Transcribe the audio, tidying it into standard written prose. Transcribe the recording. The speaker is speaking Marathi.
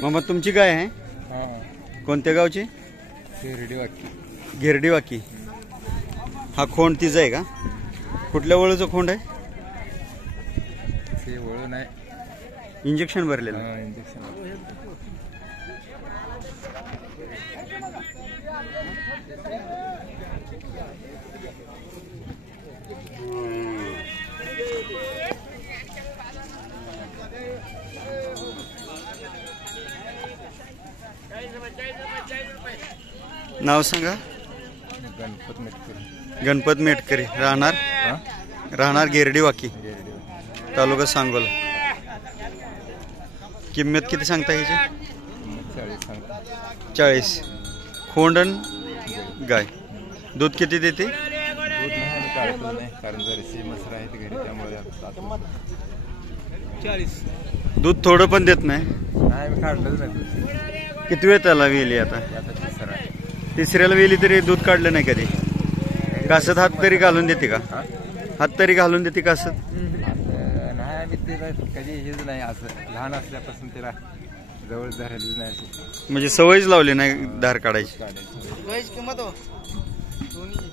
मामा तुमची गाय आहे? कोणत्या गावची? घेरडी वाकी. हा खोंड तिचा आहे का? कुठल्या वळूचं खोंड आहे? इंजेक्शन भरलेलं. नाव सांगा. गणपत मेटकरी. राहणार घेरडी वाकी, तालुका सांगोला. किंमत किती सांगता ह्याची? 40. खोंडन गाय. दूध किती देते? दूध थोडं पण देत नाही. किती वेळ त्याला वेली? आता तिसऱ्याला वेली तरी दूध काढलं नाही कधी. कासत हात तरी घालून देते का? हात तरी घालून देते कासत? कधी हेच नाही. असं लहान असल्यापासून त्याला जवळ धरलीच नाही. म्हणजे सवयच लावली नाही धार काढायची. किंमत हो दोन्ही